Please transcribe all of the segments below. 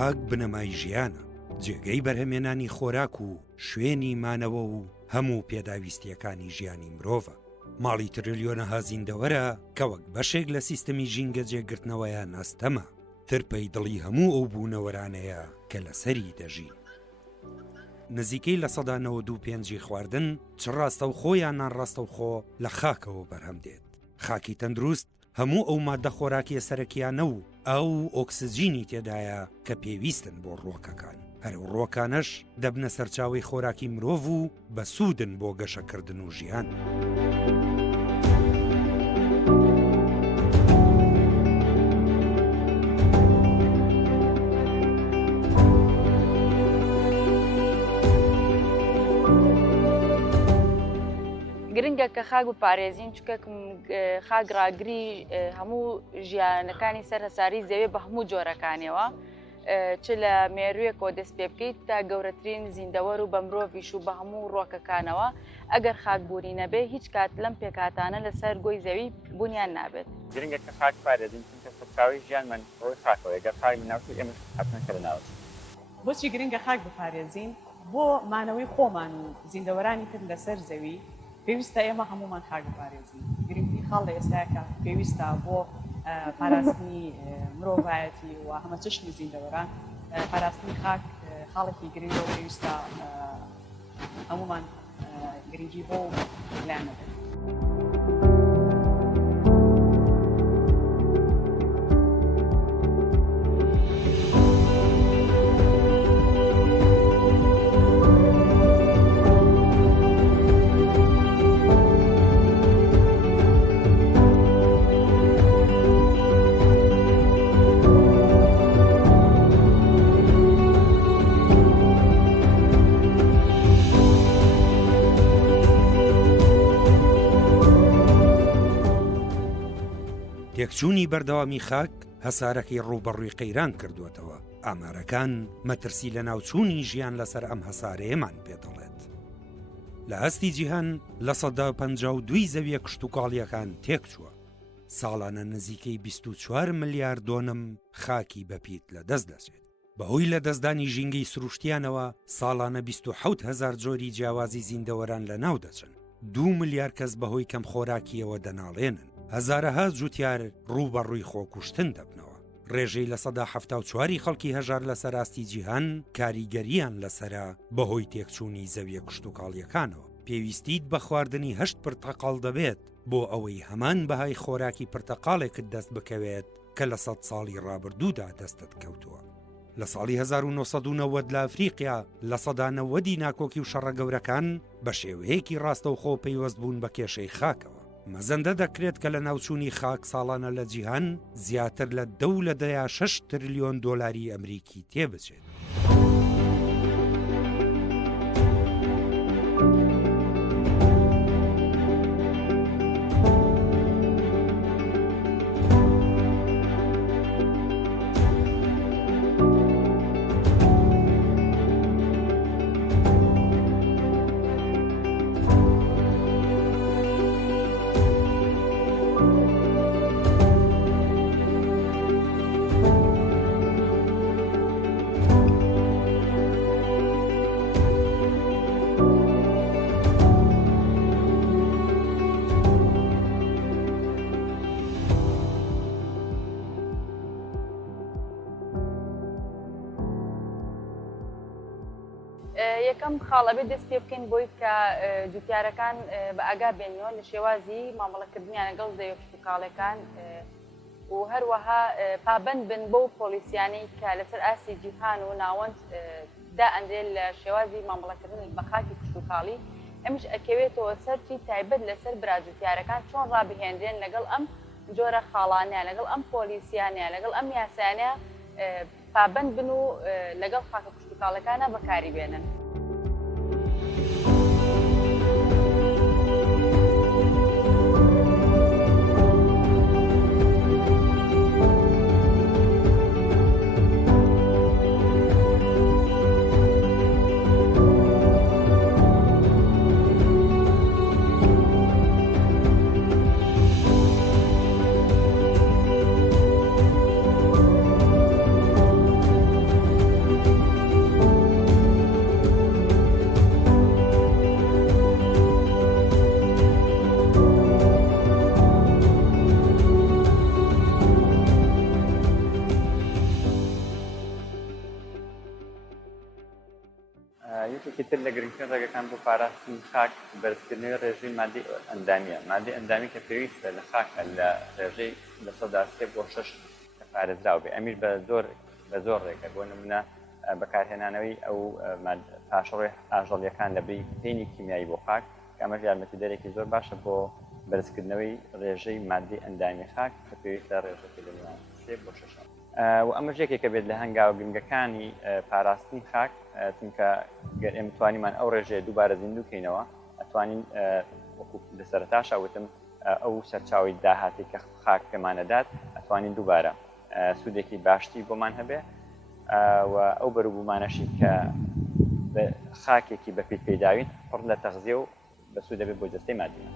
خاک بنەمای ژیانە، جێگەی بەرهەمێنانی خۆراک و شوێنی مانەوە و هەموو پێداویستیەکانی ژیانی مرۆڤە. ماڵی تریلیۆنەها زیندەوەرە کە وەک بەشێک لە سیستەمی ژینگە جێگرتنەوەیان ئەستەمە، ترپەی دڵی هەموو ئەو بوونەوەرانەیە کە لەسەری دەژین. نزیکەی لە 95% خواردن چ ڕاستەوخۆ یان نانڕاستەوخۆ لە خاکەوە بەرهەم دێت. خاکی تەندروست هەموو ئەو مادە خۆراکیە سەرەکیانە و ئەو ئۆکسجینی تێدایە کە پێویستن بۆ ڕۆکەکان. هەرو ڕۆکانەش دەبنە سەرچاوی خۆراکی مرۆڤ و بەسوودن بۆ گەشەکردن و ژیان. گرنگە کە خاک بپارێزین چکە خاک ڕاگری هەموو ژیانەکانی سەر هەساری زەوێ بە هەموو جۆرەکانیەوە، چ لە مێروویەکەوە دەست پێ بکەیت تا گەورەترین زیندەوەر و بە مرۆڤیش و بە هەموو ڕۆکەکانەوە. ئەگەر خاک بوونی نەبێ هیچ کات لەم پێکاتانە لەسەر گۆی زەوی بوونیان نابێت. گرنگە کە خاک پارێزین چونکە سەرچاوی ژیانمان ڕۆی خاکەوە، ئەگەر خاک ناوچوو ئێمە حتمەن کە لەناوە. بۆچی گرنگە خاک بپارێزین؟ بۆ مانەوەی خۆمان و زیندەوەرانی تر لەسەر زەوی پێویستە ئێمە هەمومان خاک بپارێزین. گرنگی خاڵ لە ئێستاکە پێویستە بۆ پاراستنی مرۆڤایەتی و هەمە چەشنی زیندەوەران. پاراستنی خاک خاڵێکی گرنگە و پێویستە هەمومان گرنگی بۆ لایەنەبێت. تێکچوونی بەردەوامی خاک هەسارەکەی ڕووبەڕووی قەیران کردوێتەوە. ئامارەکان مەترسی لە ناوچوونی ژیان لەسەر ئەم هەسارەیەمان پێدەڵێت. لە هەستی جیهان لە 152 زەویە کشتوکاڵیەکان تێکچووە. ساڵانە نزیکەی 24 ملیارد دۆنم خاکی بەپیت لە دەست دەچێت. بەهۆی لە دەستدانی ژینگەی سروشتیانەوە ساڵانە 27,000 جۆری جیاوازی زیندەوەران لە ناو دەچن. 2 ملیار کەس بەهۆی کەم خۆراکیەوە دەناڵێنن. هەزارەها جوتیار ڕووبەڕووی خۆکوشتن دەبنەوە. ڕێژەی لە 174 خەڵکی هەژار لە سەراستی جیهان کاریگەریان لەسرە بەهۆی تێکچوونی زەویە کشتوکاڵیەکانەوە. پێویستیت بە خواردنی 8 پرتەقاڵ دەبێت بۆ ئەوەی هەمان بەهای خۆراکی پرتەقاڵێکت دەست بکەوێت کە لە 100 ساڵی ڕابردوودا دەستت کەوتووە. لە ساڵی 1990 لە ئەفریقیا لە 190 ناکۆکی و شەڕە گەورەکان بە شێوەیەکی ڕاستەوخۆ پەیوەست بوون بە کێشەی خاکەوە. مەزەندە دەکرێت کە لە ناوچوونی خاک ساڵانە لە جیهان زیاتر لە 2.6 تریلیۆن دۆلاری ئەمریکی تێبچێت. یەکەم خاڵەبێت دەست پێ بکەین بۆی کە جوتیارەکان بە ئاگا بێنەوە لە شێوازی مامەڵەکردنیان لەگەڵ زەویە کشتوکاڵەکان و هەروەها پابەند بن بۆ پۆلیسیانەی کە لەسەر ئاستی جیهان و ناوەند دائەندرێت لە شێوازی مامەڵەکردن بە خاکی کشتوکاڵی. ئەمیش ئەکەوێتەوە سەرچی تایبەت لەسەر براجوتیارەکان چۆن ڕابهێنرێن لەگەڵ ئەم جۆرە خاڵانیان، لەگەڵ ئەم پۆلیسیانیان، لەگەڵ ئەم یاسانە پابەند بن و لەگەڵ خاکە کشتوکاڵەکانە بەکاری بێنن. یەکێکی تر لە گرنگترین ڕێگەکان بۆ پاراستنی خاک بەرزکردنەوەی ڕێژەی مادەی ئەندامیە. مادەی ئەندامی کە پێویستە لە خاکە لە ڕێژەی لە 3 بۆ 6 کە پارێزراو بێ. ئەمیر بە زۆر ڕێگە بۆ نمونە بەکارهێنانەوەی ئەو پاشەڕۆی ئاژەڵیەکان لە بری پێینی کیمیایی بۆ خاک کە ئەمەش یارمەتیدەرێکی زۆر باشە بۆ بەرزکردنەوەی ڕێژەی مادەی ئەندامی خاک کە پێویستە ڕێژەکە لە نێوان 3 بۆ 6. و ئەمە ژێکێکە بێت لە هەنگاو گرنگەکانی پاراستنی خاک چونکە گەر ئێمە توانیمان ئەو ڕێژەیە دووبارە زیندووکەینەوە ئەتوانین وەکو لە سەرەتاشا وتم ئەو سەرچاوی داهاتی کە خاک پێمانەدات ئەتوانین دووبارە سوودێکی باشتی بۆمان هەبێ و ئەو بەروبوومانەشی کە خاکێکی بە پێت پێداوین پڕ لە تەغزیە و بە سوود دەبێت بۆ جەستەی مادیمان.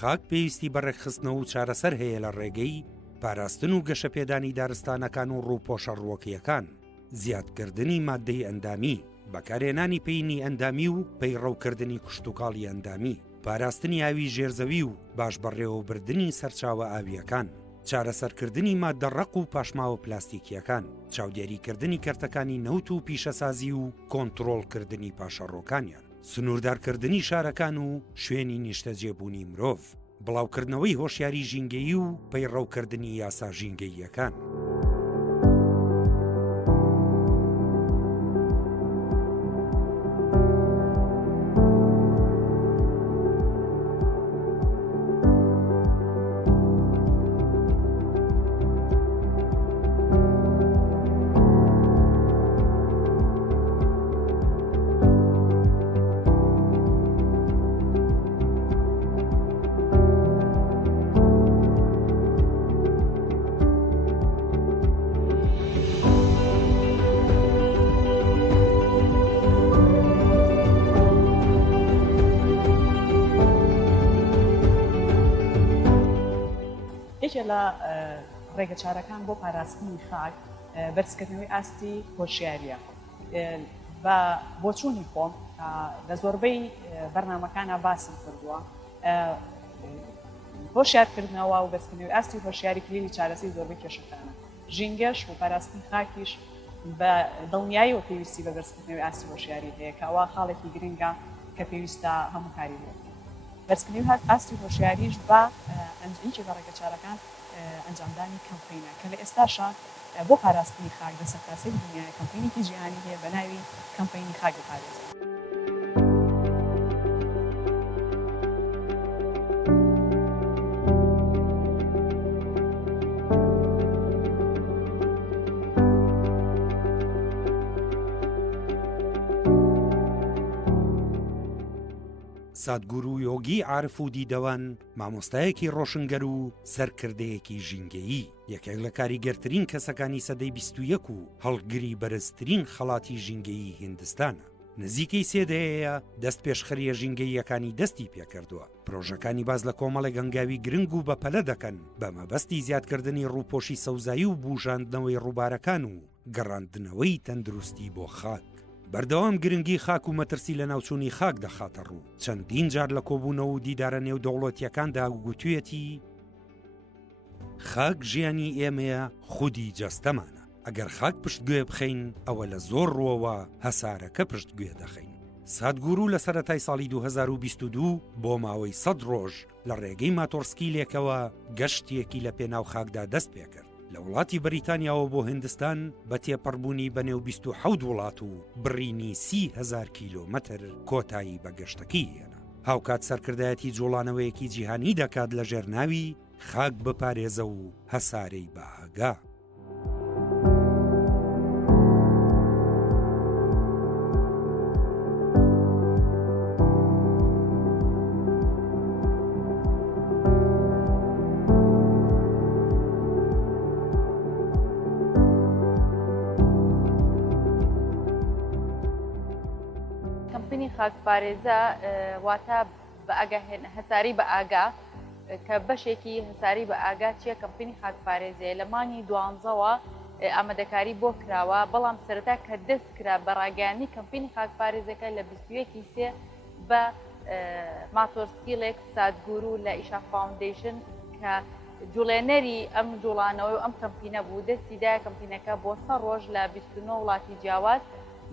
خاک پێویستی بەڕێکخستنەوە و چارەسەر هەیە لە ڕێگەی پاراستن و گەشەپێدانی دارستانەکان و ڕووپۆشە ڕووەکیەکان، زیادکردنی مادەی ئەندامی، بەکارهێنانی پەینی ئەندامی و پەیڕەوکردنی کشتتوکاڵی ئەندامی، پاراستنی ئاوی ژێرزەوی و باش بەڕێوەبردننی سەرچاوە ئاویەکان، چارەسەرکردنی مادەڕق و پاشماوە پلاستیکیەکان، چاودێریکردنی کەرتەکانی نەوت و پیشەسازی و کۆنتڕۆڵکردنی پاشەڕۆکانیان، سنووردارکردنی شارەکان و شوێنی نیشتەجێبوونی مرۆڤ، بڵاوکردنەوەی هۆشیاری ژینگەیی و پەیڕەوکردنی یاسا ژینگەییەکان. یەکێ لە ڕێگە چارەکان بۆ پاراستنی خاک بەرزکردنەوەی ئاستی هۆشیاریە. بە بۆچوونی خۆم لە زۆربەی بەرنامەکانە باسی کردووە هۆشیارکردنەوە و بەرزکردنەوەی ئاستی هۆشیاری کلیلی چارەسەری زۆربەی کێشەکانە. ژینگەش و پاراستنی خاکیش بە دڵنیایی و پێویستی بە بەرزکردنەوەی ئاستی هۆشیاری هەیە کە ئەوە خاڵێکی گرنگە کە پێویستە هەموو کاری بێت. بەرزکردنەوەی ئاستی هۆشیاریش بە ئەنجامێکی بە ڕێگە چارەکان ئەنجامدانی کەمپینە کە لە ئێستاشە بۆ پاراستنی خاک لە سەرتاسەی دنیای کەمپینێکی جیهانی هەیە بە ناوی کەمپینی خاک بپارێزێت. سادگوور و یۆگی عارف و دیدەوان مامۆستایەکی ڕۆشنگەر و سەرکردەیەکی ژینگەیی، یەکێک لە کاریگەرترین کەسەکانی سەدەی 21 و هەڵگری بەرزترین خەڵاتی ژینگەیی هیندستانە. نزیکەی 3 دەیە دەست پێشخەریە ژینگەییەکانی دەستی پێکردووە. پرۆژەکانی باز لە کۆمەڵە گەنگاوی گرنگ و بەپەلە دەکەن بە مەبەستی زیادکردنی ڕووپۆشی سەوزایی و بوژاندنەوەی ڕووبارەکان و گەڕاندنەوەی تەندروستی بۆ خاک. بەردەوام گرنگی خاک و مەترسی لە ناوچوونی خاک دەخاتە ڕوو. چەندین جار لە کۆبوونەوە و دیدارە نێو دەوڵەتیەکاندا گوتوویەتی خاک ژیانی ئێمەیە خودی جەستەمانە. ئەگەر خاک پشتگوێ بخەین ئەوە لە زۆر ڕووەوە هەسارەکە پشتگوێ دەخەین. سادگوورو لە سەرەتای ساڵی 2022 بۆ ماوەی 100 ڕۆژ لە ڕێگەی ماتۆرسکیلێکەوە گەشتێکی لە پێناو خاکدا دەست پێکرد. لە وڵاتی بەریتانیاوە بۆ هیندستان بە تێپەڕبوونی بەنێو 27 وڵات و بڕینی 30,000 کیلۆمەتر کۆتایی بە گەشتەکەی هێنا. هاوکات سەرکردایەتی جوڵانەوەیەکی جیهانی دەکات لە ژێرناوی خاک بپارێزە و هەسارەی بە ئاگا. کەمپینی خاکپارێزە واتە بە ئاگاهێنە هەساری بە ئاگا کە بەشێکی هەساری بە ئاگا چیە؟ کەمپینی خاکپارێزەیە لە مانگی 12ەوە ئامادەکاری بۆ کراوە، بەڵام سەرەتا کە دەست کرا بە ڕاگەیاندنی کەمپینی خاکپارێزەکە لە 21 بە ماتۆرسکیلێک سادگورو لە ئیشا فاوندیشن کە جوڵێنەری ئەم جوڵانەوەی و ئەم کەمپینە بوو دەستیدای کەمپینەکە بۆ 100 ڕۆژ لە 29 وڵاتی جیاواز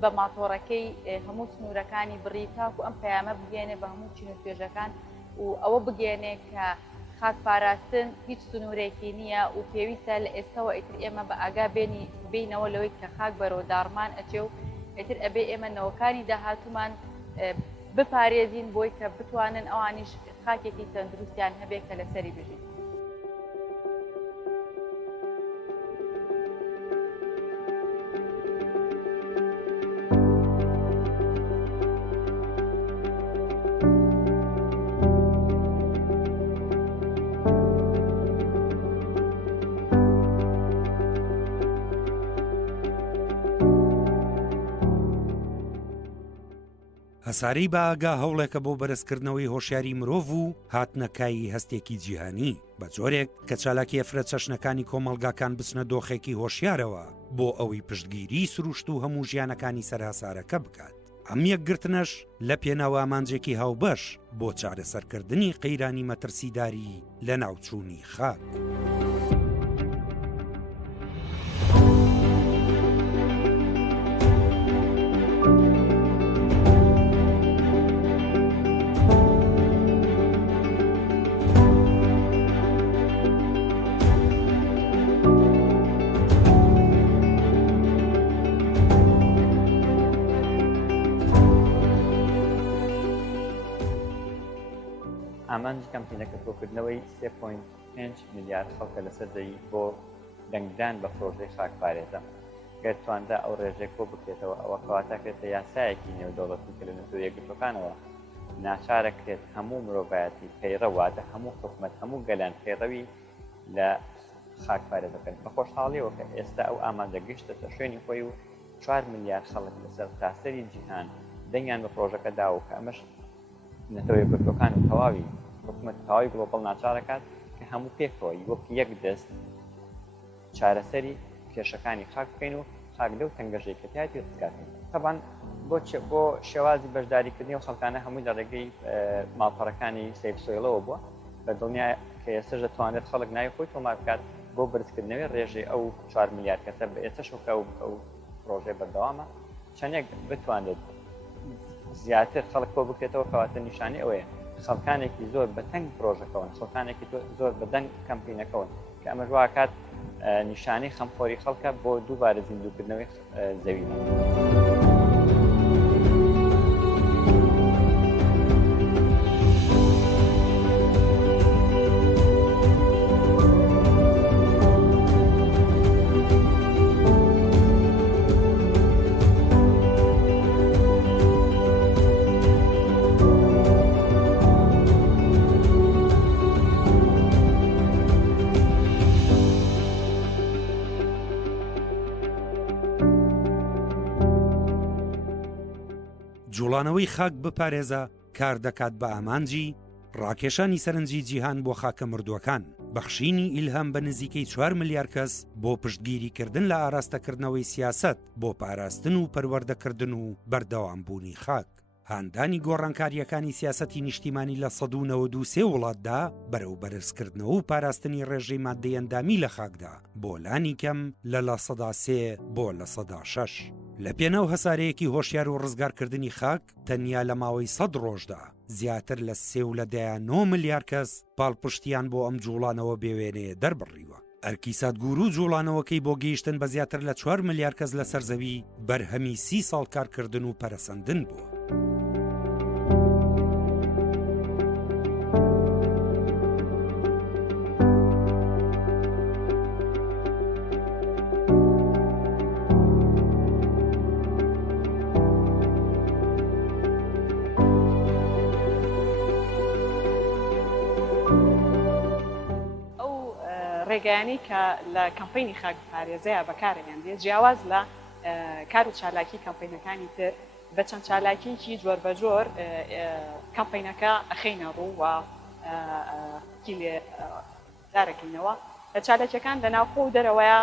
بە ماتۆڕەکەی هەموو سنوورەکانی بڕی تاکو ئەم پەیامە بگەێنێ بە هەموو چین و توێژەکان و ئەوە بگەێنێ کە خاک پاراستن هیچ سنوورێکی نییە و پێویستە لە ئێستاەوە ئیتر ئێمە بە ئاگا بینەوە لەوەی کە خاک بەرەوە داڕمان ئەچێ و ئیتر ئەبێ ئێمە نەوەکانی داهاتومان بپارێزین بۆی کە بتوانن ئەوانیش خاکێکی تەندروستیان هەبێ کە لەسەری بژین. هەسارەی بە ئاگا هەوڵێکە بۆ بەرزکردنەوەی هۆشیاری مرۆڤ و هاتنەکایی هەستێکی جیهانی بە جۆرێک کە چالاکی ئەفرەت چەشنەکانی کۆمەلگاکان بچنە دۆخێکی هۆشیارەوە بۆ ئەوەی پشتگیری سروشت و هەموو ژیانەکانی سەرهەسارەکە بکات. ئەم یەکگرتنەش لە پێناو ئامانجێکی هاوبەش بۆ چارەسەرکردنی قەیرانی مەترسیداری لە ناوچوونی خاک. ئامانجی کەمپینەکە کۆکردنەوەی 3.5 میلیارد خەڵکە لەسەر دەی بۆ دەنگدان بە پرۆژەی خاکپارێزە گەر تواندا ئەو ڕێژێک کۆ بکرێتەوە ئەوە کەواتاکرێتە یاسایەکی نێودەوڵەتی کە لە نزوو یەکگرتوەکانەوە ناچارەکرێت هەموو مرۆڤایەتی پەیڕەواتە هەموو حکومەت هەموو گەلان پەیڕەوی لە خاکپارێزەکەن بە خۆشحاڵیەوە کە ئێستا ئەو ئامانجە گەشتە شوێنی خۆی و 4 میلیارد خەڵک لەسەر تاسەری جیهان دەنگیان بە پرۆژەکە داوە کە ئەمەش نەتەوە یەکگرتوەکان و تەواوی حکومەت تەواوی گلۆبەڵ ناچارەکات کە هەموو پێکەوەی وەک یەک دەست چارەسەری کێشەکانی خاک بکەین و خاک لەو تەنگەژەی کە تایەتی ڕزگارکەین. طبعاً بۆ شێوازی بەشداریکردنی و خەڵکانە هەمووی لە ڕێگەی ماڵپەڕەکانی سیف سۆیلەوە بووە بە دڵنیا کە ئێستاش دەتوانێت خەڵک ناوی خۆی تۆمار بکات بۆ بەرزکردنەوەی ڕێژەی ئەو 4 میلیارد کەسە بە ئێستاش ئەو پرۆژەی بەردەوامە چەندێک بتوانێت زیاتر خەڵک کۆ بکرێتەوە کەواتە نیشانی ئەوەیە خەڵکانێکی زۆر بەتەنگ پرۆژەکەون خەڵکانێکی زۆر بەدەنگ کەمپینەکەون کە ئەمە ژواکات نیشانی خەمخۆری خەڵکە بۆ دووبارە زیندووکردنەوەی زەویدا. جوڵانەوەی خاک بپارێزە کار دەکات بە ئامانجی ڕاکێشانی سەرنجی جیهان بۆ خاکە مردووەکان بەخشینی ئیلهام بە نزیکەی 4 میلیارد کەس بۆ پشتگیریکردن لە ئاراستەکردنەوەی سیاسەت بۆ پاراستن و پەروەردەکردن و بەردەوامبوونی خاک هاندانی گۆڕانکاریەکانی سیاسەتی نیشتیمانی لە 193 وڵاتدا بەرەو بەرزکردنەوە و پاراستنی ڕێژەی مادەی ئەندامی لە خاکدا بۆ لانی کەم لە 3 بۆ 6. لە پێناو هەسارەیەکی هۆشیار و ڕزگارکردنی خاک تەنیا لە ماوەی 100 ڕۆژدا زیاتر لە 3.9 میلیارد کەس پاڵپشتیان بۆ ئەم جوڵانەوە بێوێنەیە دەربڕیوە. ئەرکی سادگور و جوڵانەوەکەی بۆ گەیشتن بە زیاتر لە 4 میلیارد کەس لە سەرزەوی بەرهەمی 30 ساڵ کارکردن و پەرەسەندن بووە. ڕێگەیانی کە لە کەمپینی خاکپارێزەیە بەکارهێنرێت جیاواز لە کار و چالاکی کەمپینەکانی تر بە چەند چالاکیی جۆر بە جۆر کەمپینەکە ئەخینە ڕوو و کیلێ دارەکەینەوە لە چالاکیەکان لە ناوخۆ و دەرەوەیە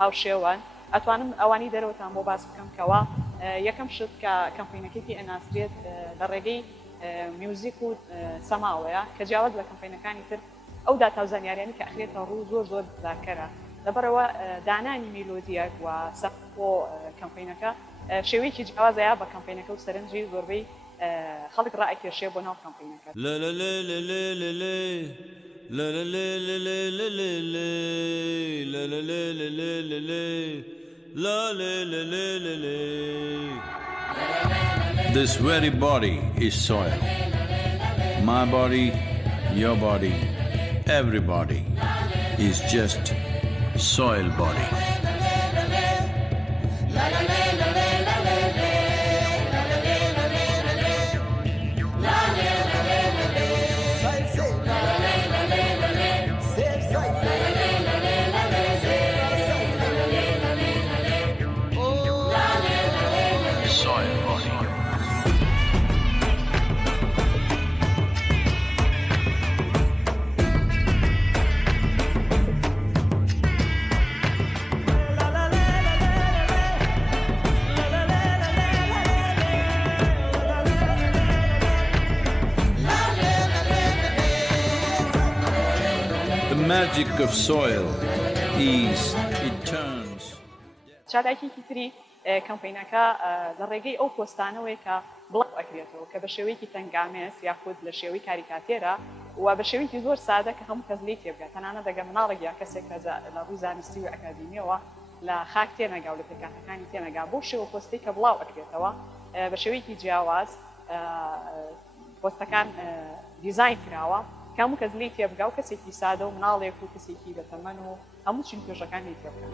هاوشێوەن ئەتوانم ئەوانی دەرەوەتان بۆ باس بکەم کەەوە یەکەم شت کە کەمپینەکەی ئەناسرێت لە ڕێگەی میوزیک و سەماوەیە کە جیاواز لە کەمپینەکانی تر ئەو داتا و زانیاریانی کە ئەخرێتە ڕوو زۆر بزارکەرە لەبەرەوە دانانی میلۆدیەک و سەق بۆ کەمپینەکە شێوەیەکی جیاوازەیە بە کەمپینەکە و سەرنجی زۆربەی خەڵک ڕائکێشێ بۆ ناو کەمپینەکە This very body is soil. My body, your body, everybody is just soil body. The magic of soil is it turns. چالاکیی تری کەمپینەکە لە ڕێگەی ئەو پۆستانەوەی کە بڵاو ئەکرێتەوە کە بە شێوەیەکی تەنگامێس یاخود لە شێوەی کاریکاتێرە و بە شێوەیەکی زۆر سادە کە هەموو کەس لی تێبگات تەنانەت دەگە مناڵێک یا کەسێک لە ڕووی زانستی و ئەکادیمیەوە لە خاک تێنەگا و لە پێکاتەکانی تێنەگا بۆ شێوە پۆستی کە بڵاو ئەکرێتەوە بە شێوەیەکی جیاواز پۆستەکان دیزاین کراوە کامو کەس لی تێبگا و کەسێکی سادە و مناڵێک و کەسێکی بەتەمەن و هەموو چین توێژەکان لی تێبگان.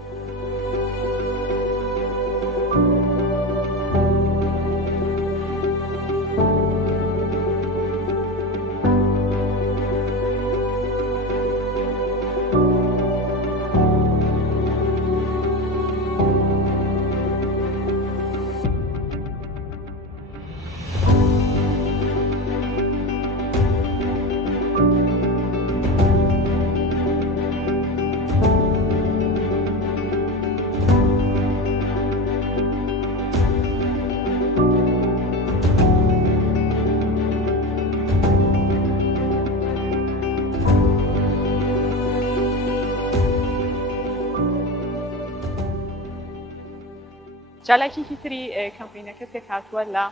چالاکیی تری کەمپینەکە پێک هاتووە لە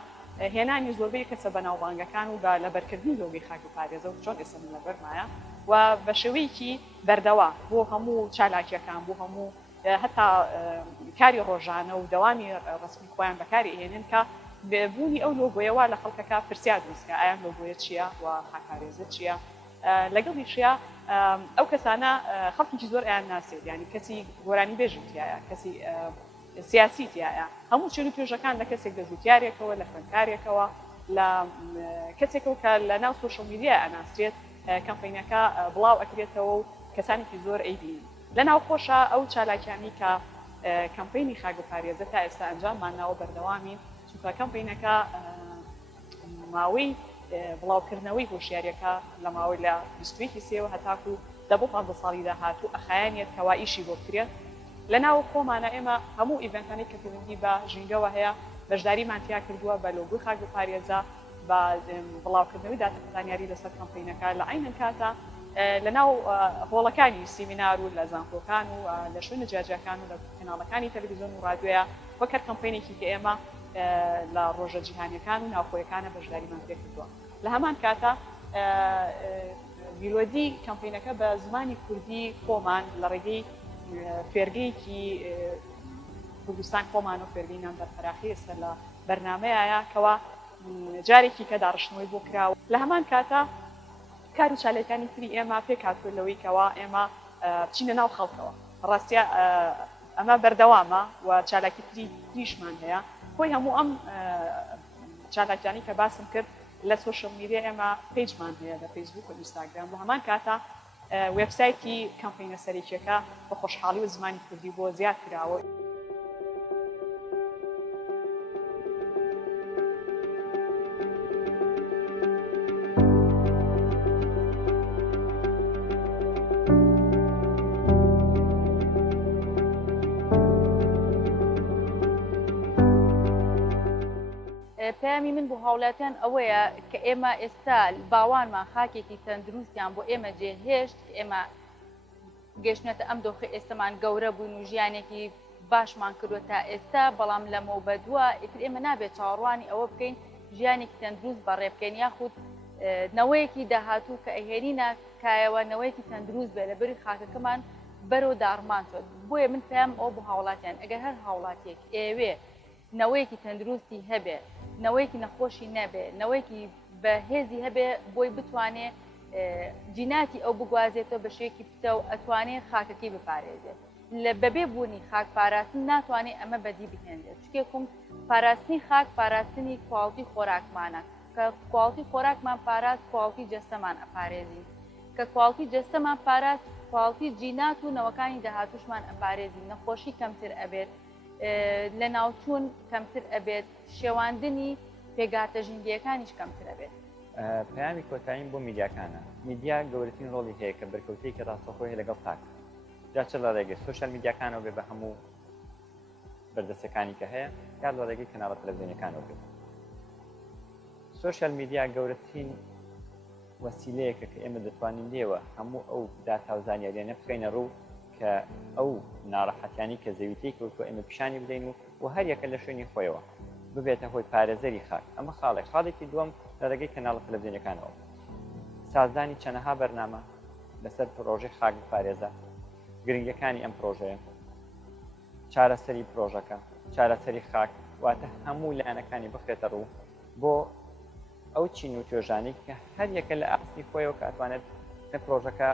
هێنانی زۆربەی کەسە بەناوبانگەکان و بە لەبەرکردنی لۆگەی خاک و پارێزە و چۆن ئێستا لەبەرمایە و بە شێوەیەکی بەردەوا بۆ هەموو چالاکیەکان بۆ هەموو هەتا کاری ڕۆژانە و دەوامی ڕسمی خۆیان بەکاری هێنن کە بوونی ئەو لۆگۆیەوە لە خەڵکەکە پرسیار دروستکە ئایان لۆگۆیە چییە و خاکپارێزە چییە لەگەڵیشیە ئەو کەسانە خەڵکیی زۆر ئایان ناسێت یعنی کەسی گۆرانی بێژوتیایە کەسی سیاسی تایە هەموو چێن و توێژەکان لە کەسێک دەزوتیارێکەوە لە خوێندکارێکەوە لە کەسێکەوە کە لە ناو سۆشەڵ میدیا ئەناسرێت کەمپینەکە بڵاو ئەکرێتەوە و کەسانێکی زۆر ئەیبین لە ناو خۆشە ئەو چالاکیانی کە کەمپینی خاک و پارێزە تا ئێستا ئەنجاممان ناوە بەردەوامین چونکە کەمپینەکە ماوەی بڵاوکردنەوەی هۆشیاریەکە لە ماوەی لە 21 سێوە هەتاکو دە بۆ 15 ساڵی داهاتوو ئەخایانێت کەوا ئیشی بۆ بکرێت لە ناو خۆمانە ئێمە هەموو ئیڤنتانی کە پەیوەندی بە ژینگەوە هەیە بەشداریمانتیا کردووە بە لۆگۆی خاک و پارێزە بە بڵاوکردنەوەی داتەزانیاری لەسەر کەمپینەکە لە عینەن کاتە لە ناو هۆڵەکانی سیمینار و لە زانکۆکان و لە شوێنە جیاجیەکان و لە کەناڵەکانی تەلەڤیزیۆن و رادیۆیە وەکەر کەمپینێکی کە ئێمە لە ڕۆژە جیهانیەکان و ناوخۆیەکانە بەشداریمان پێ کردووە لە هەمان کاتە میلۆدی کەمپینەکە بە زمانی کوردی خۆمان لە ڕێگەی فێرگەیەکی کوردستان خۆمان و فێرگەی نامدارفەراخی ئێستا لە بەرنامەیە کەوا جارێکی کە داڕشتنەوەی بۆ کراوە لە هەمان کاتە کار و چالەکانی تری ئێمە پێک هاتووە لەوەی کەوا ئێمە بچینە ناو خەڵکەوە ڕاستیە ئەمە بەردەوامە و چالاکی تریشمان هەیە خۆی هەموو ئەم چالاکیانی کە باسم کرد لە سۆشەڵ میدیا ئێمە پیجمان هەیە لە فەیسبوک و ئینستاگرام و هەمان کاتە وێبسایتی کەمپینە سەرێکیەکە بە خۆشحاڵی و زمانی کوردی بۆ زیاد کراوە. پەیامی من بۆ هاوڵاتیان ئەوەیە کە ئێمە ئێستا باوانمان خاکێکی تەندروستیان بۆ ئێمە جێهێشت ئێمە گەشتنێتە ئەم دۆخی ئێستامان گەورە بوون و ژیانێکی باشمان کردوە تا ئێستا بەڵام لەمەوە بەدووە ئیتر ئێمە نابێت چاوەڕوانی ئەوە بکەین ژیانێکی تەندروست بەڕێ بکەین یاخود نەوەیەکی داهاتوو کە ئەهێنینە کایەوە نەوەیەکی تەندروست بێ لە بەری خاکەکەمان بەرەو داڕمان شد بۆیە من پێم ئەو بۆ هاوڵاتیان ئەگەر هەر هاوڵاتێک ئێوێ نەوەیەکی تەندروستی هەبێ نەوەیەکی نەخۆشی نەبێ نەوەیەکی بەهێزی هەبێ بۆی بتوانێ جیناتی ئەو بگوازێتەوە بە شێوەیەکی پتە و ئەتوانێت خاکەکەی بپارێزێت لە بەبێ بوونی خاک پاراستن ناتوانێت ئەمە بەدی بهێنرێت چکێکم پاراستنی خاک پاراستنی کواڵتی خۆراکمانە کە کواڵتی خۆراکمان پاراست کواڵتی جەستەمان ئەپارێزین کە کواڵتی جەستەمان پاراست کواڵتی جینات و نەوەکانی داهاتوشمان ئەپارێزین نەخۆشی کەمتر ئەبێت لە ناوچوون کەمتر ئەبێت شێواندنی پێگاتە ژینگیەکانیش کەمتر ئەبێت پەیامی کۆتاییم بۆ میدیاکانە میدیا گەورەترین ڕۆڵی هەیە کە بەرکەوتەیەکی ڕاستەخۆی لەگەڵ خاک جاچە لە ڕێگەی سۆشیال میدیاکانەوە بێ بە هەموو بەردەستەکانی کە هەیە یا لە ڕێگەی کەناڵە تەلەڤیزیۆنەکانەوە بێت سۆشیال میدیا گەورەترین وەسیلەیەکە کە ئێمە دەتوانین لێوە هەموو ئەو داتا و زانیاریانە بخەینە ڕوو کە ئەو ناڕەحەتیانی کە زەویتەی کەوتووە ئێمە پیشانی بدەین و هەر یەکە لە شوێنی خۆیەوە ببێتە هۆی پارێزەری خاک ئەمە خاڵێکی دووەم لە ڕێگەی کەناڵە تەلەڤیزیۆنەکانەوە سازدانی چەندەها بەرنامە لەسەر پرۆژەی خاک پارێزە گرنگەکانی ئەم پرۆژەیە چارەسەری پرۆژەکە چارەسەری خاک واتە هەموو لایەنەکانی بخرێتە ڕوو بۆ ئەو چین و توێژانی کە هەر یەکە لە ئاستی خۆیەوە کە ئەتوانێت کە پرۆژەکە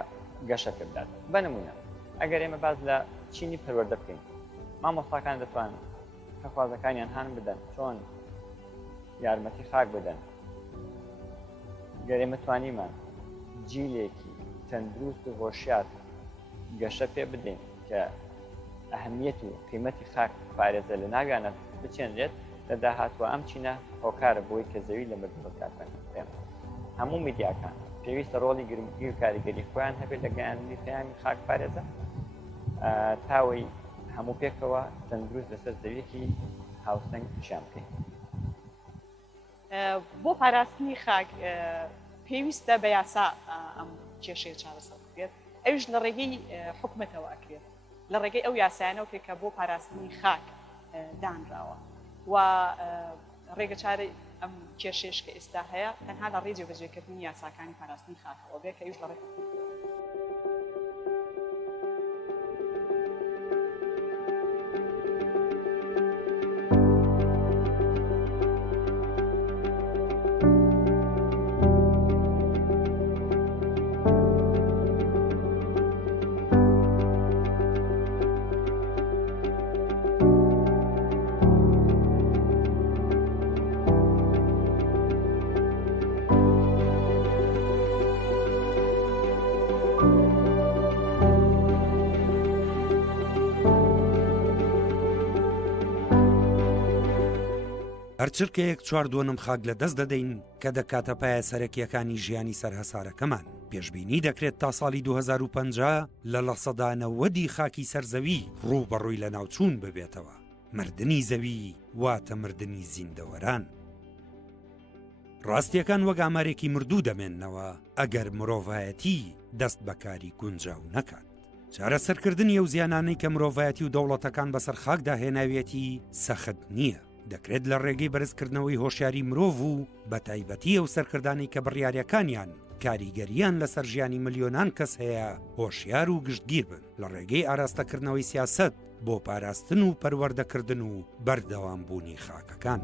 گەشە پێ بدات بەنمونە ئەگەر ئێمە باز لە چینی پەروەردە بکەین مامۆستاکان دەتوانن کەخوازەکانیان هان بدەن چۆن یارمەتی خاک بدەن گەر ئێمە توانیمان جیلێکی تەندروست و هۆشیار گەشە پێ بدەین کە ئەهەمیەت و قیمەتی خاک پارێزە لە ناویانە بچێنرێت لە داهاتوە ئەم چینە هۆکارە بۆی کە زەوی لە مردکاتن هەموو میدیاکان پێویستە ڕۆڵی گرنگی و کاریگەری خۆیان هەبێت لە گەیاندنی پەیامی خاک پارێزە تاوەی هەموو پێکەوە تەندروست لەسەر زەویەکی هاوسەنگ پیشان بکەین بۆ پاراستنی خاک پێویستە بە یاسا ئەم کێشەیە چارەسەر بکرێت ئەوش لە ڕێگەی حکومەتەوە ئەکرێت لە ڕێگەی ئەو یاسایانەوە کە بۆ پاراستنی خاک دانراوە و ڕێگە چارە ئەم کێشێش کە ئێستا هەیە تەنها لە ڕێ جێبەجێکردنی یاساکانی پاراستنی خاکەوە بێت کە ئەوش لە ڕێ هەرچرکەیەک چواردووەنم خاک لە دەست دەدەین کە دەکاتە پایە سەرەکیەکانی ژیانی سەرهەسارەکەمان پێشبینی دەکرێت تا ساڵی 2050 لە لەسەدانە وەدی خاکی سەرزەوی ڕووبەڕووی لە ناوچوون ببێتەوە مردنی زەوی واتە مردنی زیندەوەران ڕاستیەکان وەک ئامارێکی مردوو دەمێننەوە ئەگەر مرۆڤایەتی دەست بەکاری گونجاو نەکات چارەسەرکردنی ئەو زیانانەی کە مرۆڤایەتی و دەوڵەتەکان بەسەر خاکدا هێناوێتی سەخت نییە دەکرێت لە ڕێگەی بەرزکردنەوەی هۆشیاری مرۆڤ و بە تایبەتی ئەو سەرکردانی کە بڕیاریەکانیان کاریگەریان لەسەر ژیانی ملیۆنان کەس هەیە هۆشیار و گشتگیر بن لە ڕێگەی ئاراستەکردنەوەی سیاسەت بۆ پاراستن و پەروەردەکردن و بەردەوامبوونی خاکەکان.